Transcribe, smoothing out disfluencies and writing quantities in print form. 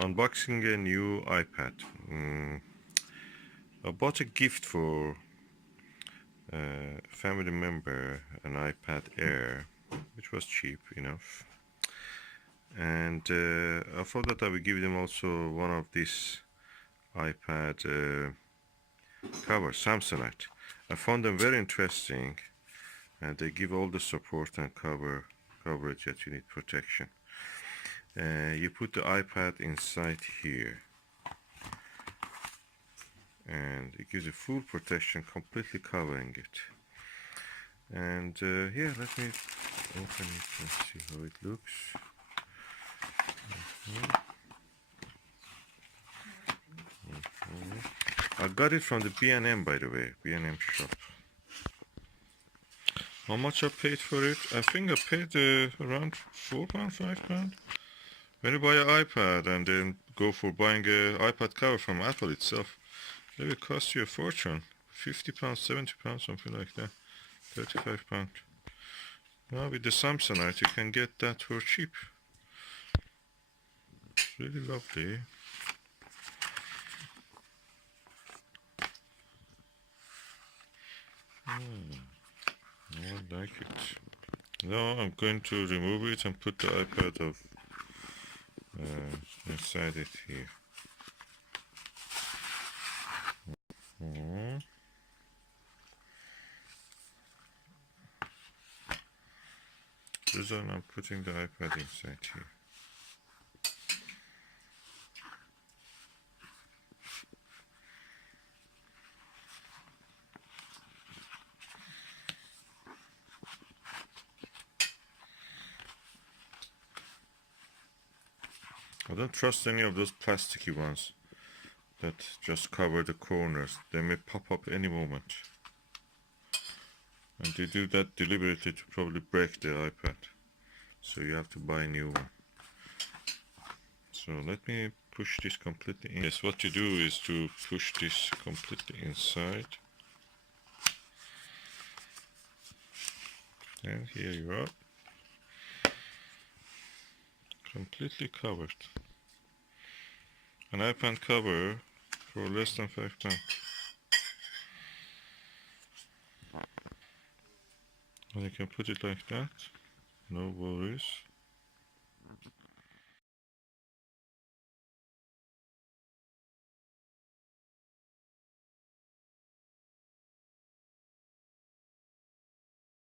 Unboxing a new iPad. I bought a gift for a family member, an iPad Air, which was cheap enough. And I thought that I would give them also one of these iPad covers, Samsonite. I found them very interesting, and they give all the support and coverage that you need, protection. You put the iPad inside here, and it gives you full protection, completely covering it. And here, let me open it and see how it looks. I got it from the B&M, by the way, B&M shop. How much I paid for it? I think I paid around £4, £5. When you buy an iPad and then go for buying an iPad cover from Apple itself, it will cost you a fortune. £50, £70, something like that. £35. Now with the Samsonite you can get that for cheap. It's really lovely. I like it. Now I'm going to remove it and put the iPad inside it here. This one I'm putting the iPad inside here. I don't trust any of those plasticky ones that just cover the corners. They may pop up any moment. And they do that deliberately to probably break the iPad. So you have to buy a new one. So let me push this completely in. Yes, what you do is to push this completely inside. And here you are. Completely covered. An iPad cover for less than £5. And you can put it like that, no worries.